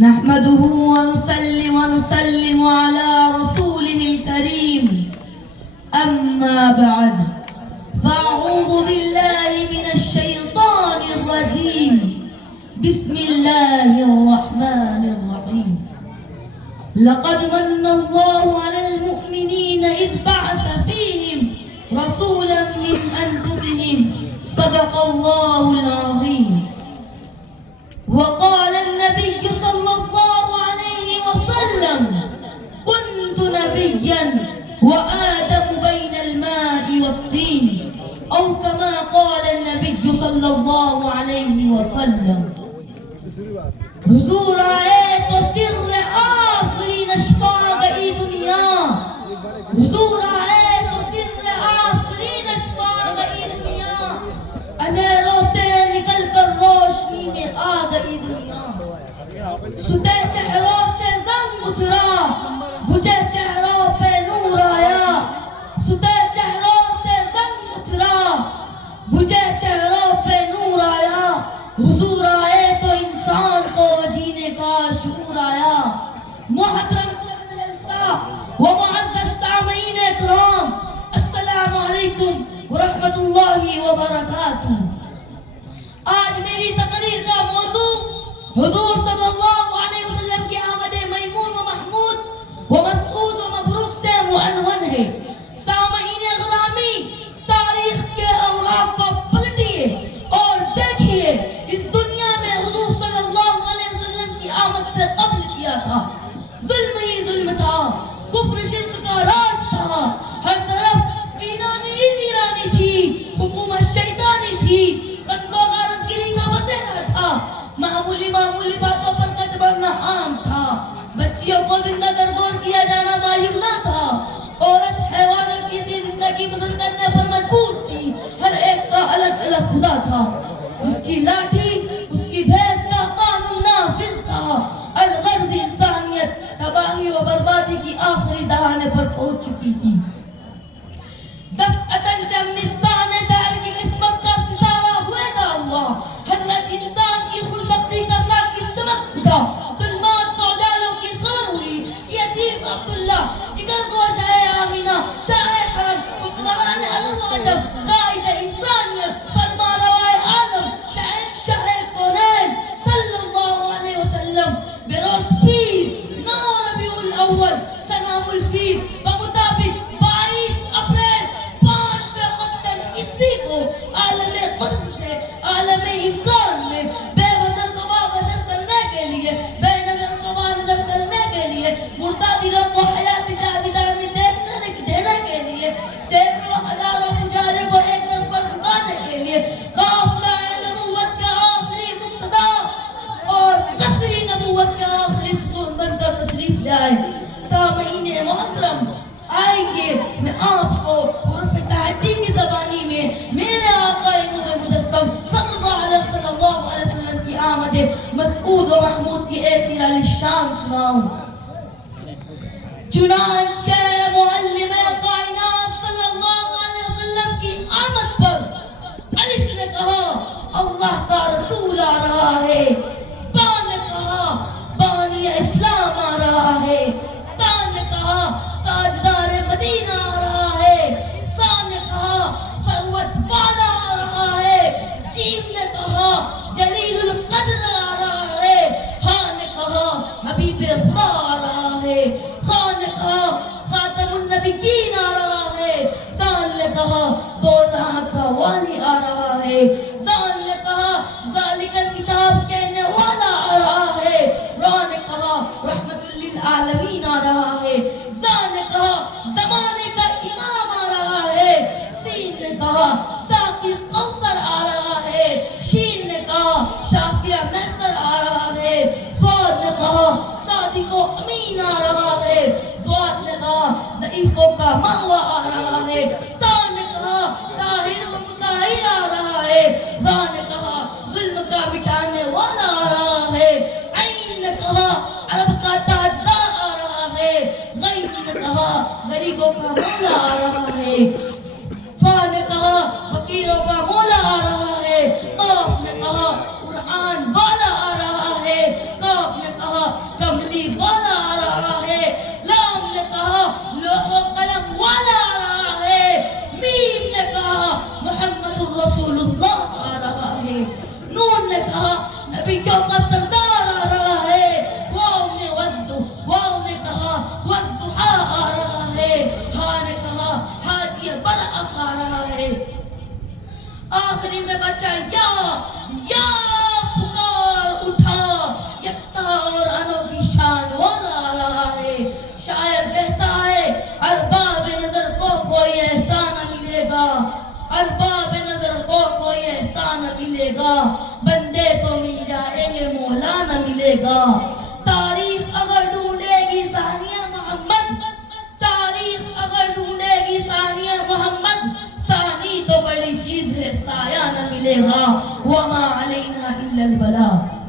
نحمده ونصلي ونسلم على رسوله الكريم أما بعد فأعوذ بالله من الشيطان الرجيم بسم الله الرحمن الرحيم لقد من الله على المؤمنين إذ بعث فيهم رسولا من أنفسهم صدق الله العظيم وقال النبي صلى الله عليه وسلم كنت نبيا وآدم بين الماء والطين أو كما قال النبي صلى الله عليه وسلم حضور آئے تو سر آخری نشپا گئی دنیا حضور آئے تو سر آخری نشپا گئی دنیا اندھیروں سے نکل کر روشنی میں آ گئی دنیا ستے چہروں سے زنگ اترا بجھے چہروں پہ نور آیا ستے چہروں سے زنگ اترا بجھے چہروں پہ نور آیا حضور آئے تو انسان کو جینے کا شعور آیا محترم و معزز سامعین اکرام السلام علیکم ورحمۃ اللہ وبرکاتہ آج میری تقریر کا موضوع حضور صلی اللہ علیہ وسلم کی آمد میمون و محمود و مسعود و مبروک سے معنون ہے سامعین غرامی تاریخ کے اوراق کو پلٹیے اور دیکھیے اس دنیا میں حضور صلی اللہ علیہ وسلم کی آمد سے قبل کیا تھا ظلم ہی ظلم تھا کفر شرک کا راج تھا ہر طرف ویرانی ہی ویرانی تھی حکومت شیطانی تھی قتل و غارت گری کا بسیرا تھا معمولی باتوں پر کٹ بھرنا عام تھا بچیوں کو زندہ درگور کیا جانا معیوب نہ تھا عورت حیوانوں کی سی زندگی پسند کرنے پر مجبور تھی ہر ایک کا الگ الگ خدا تھا جس کی لاٹھی اس کی بھینس کا قانون نافذ تھا الغرض انسانیت تباہی و بربادی کی آخری دہانے پر پہنچ چکی تھی دفعتاً چمنستان دہر کی قسمت کا ستارہ ہوئے ہوا حضرت انسان کی خوشبختی کا ساکن چمک اٹھا ظلمات کو اجالوں کی خبر ہوئی کہ یتیم عبداللہ جگر گوشہ آمینہ شاہ حرم حکمران عرب و عجم قائد انسانیت فرما روائے عالم شاہ کونین صلی اللہ علیہ وسلم بروز پیر 9 ربیع الاول سنام الفیل بمطابق 22 اپریل 551 عیسوی کو عالم قدس سے عالم امکان میں بے وزن کو باوزن کرنے کے لیے بے نظر کو بانظر کرنے کے لیے مردہ دلوں کو حیات جاویدانی دینے کے لیے سینکڑوں ہزاروں پجارے کو ایک در پر جھکانے کے لیے قافلہ نبوت کے آخری مقتدا اور قصری نبوت کے آخری ستون بن کر تشریف لے آئے سامعین محترم آئیے میں آپ کو حروف تہجی کی زبانی میں میرے آقا نور مجسم صلی اللہ علیہ وسلم کی آمد مسعود و محمود کی ایک نرالی شان سناؤں چنانچہ معلم کائنات صلی اللہ علیہ وسلم کی آمد پر الف نے کہا اللہ کا رسول آ رہا ہے با نے کہا بانی اسلام آ رہا ہے تا نے کہا تاجدار مدینہ آ رہا ہے سا نے کہا ثروت والا آ رہا ہے جیم نے کہا جلیل القدر آ رہا ہے ہاں نے کہا حبیب خدا آ رہا ہے خان نے کہا خاتم النبیین آ رہا ہے دان نے کہا دوزہ کا والی آ رہا ہے زان نے کہا ذالک الکتاب کہنے والا آ رہا ہے را نے کہا رحمت للعالمین آ رہا ہے زان نے کہا زمانے کا امام آ رہا ہے سین نے کہا ساقی کوثر آ رہا ہے شین نے کہا شافیہ میسر آ رہا ہے سواد نے کہا صادق و امین آ رہا ہے سواد نے کہا ضعیفوں کا ماوا آ رہا ہے تا نے کہا طاہر و مطہر آ رہا ہے ذا نے کہا ظلم کا مٹانے والا آ رہا ہے عین نے کہا عرب کا تاجدار آ رہا ہے غین نے کہا غریبوں کا مولا آ رہا ہے فا نے کہا فقیروں کا مولا آ رہا ہے قاف نے کہا قرآن والا آ رہا ہے قاف نے کہا آخری میں بچا یا پکار اٹھا، یکتا اور انوکھی شان والا آ رہا ہے۔ شاعر کہتا ہے ارباب نظر کو کوئی احسان نہ ملے گا، ارباب نظر کو کوئی احسان نہ ملے گا، بندے تو مل جائیں گے مولا نہ ملے گا۔ تاریخ اگر ڈھونڈے گی ثانیہ محمد، تاریخ اگر ڈھونڈے گی ثانیہ محمد، ثانی تو بڑی چیز ہے سایہ نہ ملے گا۔ وما علینا الا البلاغ۔